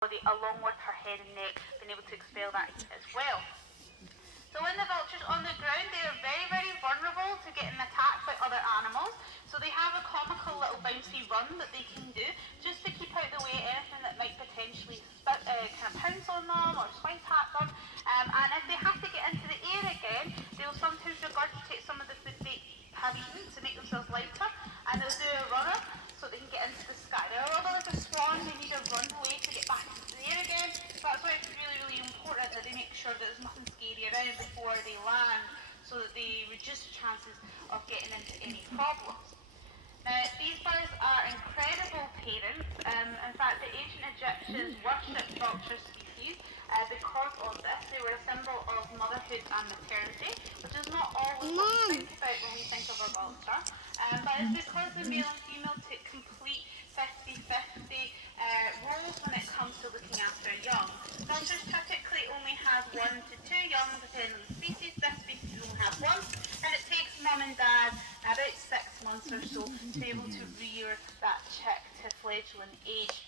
body along with her head and neck, being able to expel that heat as well. So when the vulture's on the ground, they are very, very vulnerable to getting attacked by other animals. So they have a comical little bouncy run that they can do just to keep out the way anything that might potentially kind of pounce on them or swipe at them. And if they have to get into the air again, they'll sometimes regurgitate some of the food they have eaten to make themselves lighter, and they'll do a runner so they can get into the sky. They're a little bit like a swan, they need a runway to get back into the air again. So that's why it's really, really important that they make sure that there's nothing scary around before they land, so that they reduce the chances of getting into any problems. Now, these birds are incredible parents. In fact, the ancient Egyptians worshipped vulture species because of this. They were a symbol of motherhood and maternity, which is not always what we think about when we think of a vulture. But it's because the male and female take complete 50-50 roles when it comes to looking after young. Vultures typically only have 1 to 2 young depending on the species. This species only has 1, and it takes mum and dad about 6 months or so to be able to rear that chick to fledgling age.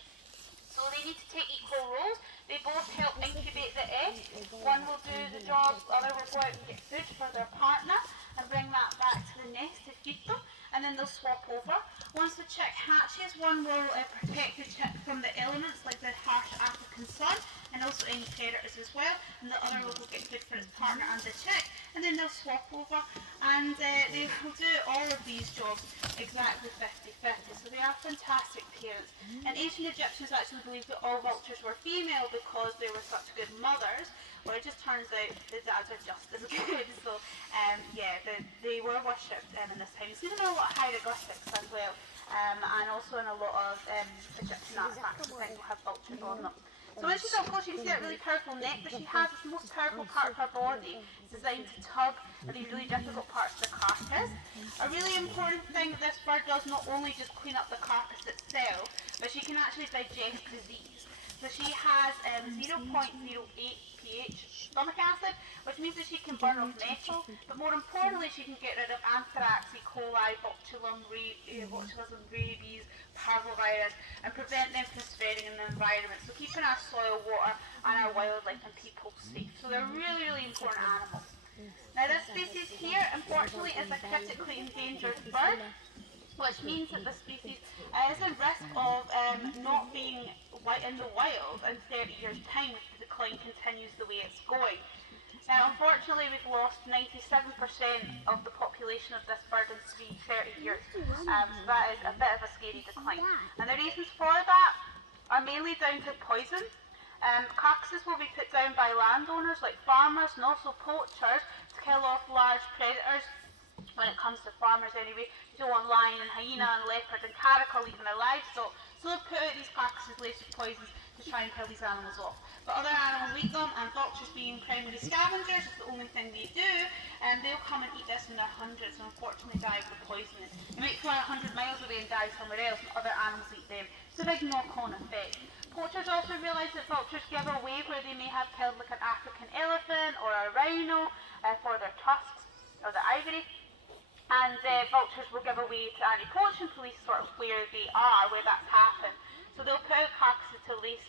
So they need to take equal roles. They both help incubate the egg. One will do the job, the other will go out and get food for their partner and bring that back to the nest to feed them, and then they'll swap over. Once the chick hatches, one will protect the chick from the elements like the harsh African sun and also any predators as well, and the other will go get food for its partner and the chick, and then they'll swap over, and they will do all of these jobs exactly 50-50, so they are fantastic parents. And ancient Egyptians actually believed that all vultures were female because they were such good mothers. Well, it just turns out the dads are just as good. So, yeah, they were worshipped in this time. You see them in a lot of hieroglyphics as well, and also in a lot of Egyptian artifacts. I think will have vultures on them. So when she's up close, you can see that really powerful neck that she has. It's the most powerful part of her body. It's designed to tug at these really difficult parts of the carcass. A really important thing that this bird does, not only just clean up the carcass itself, but she can actually digest disease. So she has 0.08 pH stomach acid, which means that she can burn off metal, but more importantly she can get rid of anthrax, E. coli, botulism, rabies, parvovirus, and prevent them from spreading in the environment. So keeping our soil, water, and our wildlife and people safe. So they're really, really important animals. Now this species here, unfortunately, is a critically endangered bird, which means that the species is at risk of not being in the wild in 30 years' time if the decline continues the way it's going. Now, unfortunately, we've lost 97% of the population of this bird in 30 years, so that is a bit of a scary decline. And the reasons for that are mainly down to poison. Carcasses will be put down by landowners like farmers and also poachers to kill off large predators. When it comes to farmers anyway, you don't want lion and hyena and leopard and caracal even their livestock, so they'll put out these carcasses laced with poisons to try and kill these animals off. But other animals eat them, and vultures being primary scavengers is the only thing they do, and they'll come and eat this in their hundreds and unfortunately die of the poisoning. They might fly 100 miles away and die somewhere else, and other animals eat them. It's a big knock-on effect. Poachers also realise that vultures give away where they may have killed like an African elephant or a rhino for their tusks or the ivory. And vultures will give away to anti-poaching police sort of where they are, where that's happened. So they'll put out carcasses to lace